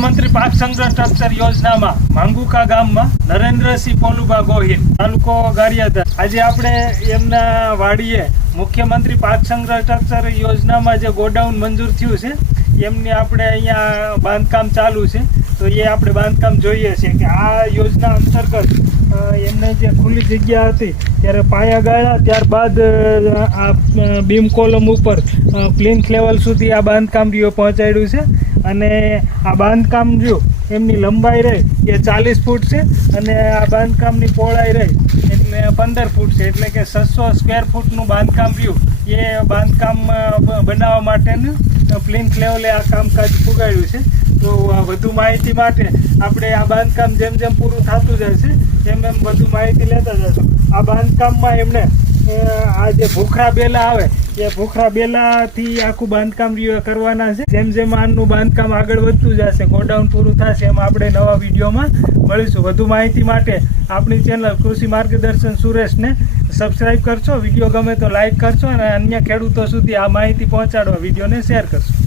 મુખ્યમંત્રી પાક સંગ્રહ સ્ટ્રક્ચર યોજનામાં માંગુકા ગામમાં નરેન્દ્રસિંહ પોલુભા ગોહિલ તાલુકો ગારિયાધાર આજે આપણે એમના વાડીએ મુખ્યમંત્રી પાક સંગ્રહ સ્ટ્રક્ચર યોજનામાં જે ગોડાઉન મંજૂર થયું છે એમની આપણે અહીંયા બાંધકામ ચાલુ છે તો એ આપણે બાંધકામ જોઈએ છીએ કે આ યોજના અંતર્ગત એમને જે ખુલ્લી જગ્યા હતી ત્યારે પાયા ગાળ્યા ત્યારબાદ આ બીમ કોલમ ઉપર પ્લિન્થ લેવલ સુધી આ બાંધકામ પહોંચાડ્યું છે અને આ બાંધકામ જો એમની લંબાઈ રહી એ 40 ફૂટ છે અને આ બાંધકામની પહોળાઈ રહી એટલે 15 ફૂટ છે એટલે કે 600 સ્ક્વેર ફૂટનું બાંધકામ રહ્યું એ બાંધકામ બનાવવા માટેનું પ્લિન્થ લેવલે આ કામકાજ પુગાડ્યું છે તો વધુ માહિતી માટે આપણે આ બાંધકામ જેમ જેમ પૂરું થતું જશે એમ એમ વધુ માહિતી લેતા જશું આ બાંધકામમાં એમણે આ જે ભૂખરા બેલા આવે એ ભૂખરા બેલાથી આખું બાંધકામ કરવાના છે જેમ જેમ આનું બાંધકામ આગળ વધતું જશે ગોડાઉન પૂરું થશે એમ આપણે નવા વિડીયોમાં મળીશું વધુ માહિતી માટે આપણી ચેનલ કૃષિ માર્ગદર્શન સુરેશને સબસ્ક્રાઈબ કરશો વિડીયો ગમે તો લાઈક કરશો અને અન્ય ખેડૂતો સુધી આ માહિતી પહોંચાડવા વિડીયોને શેર કરશો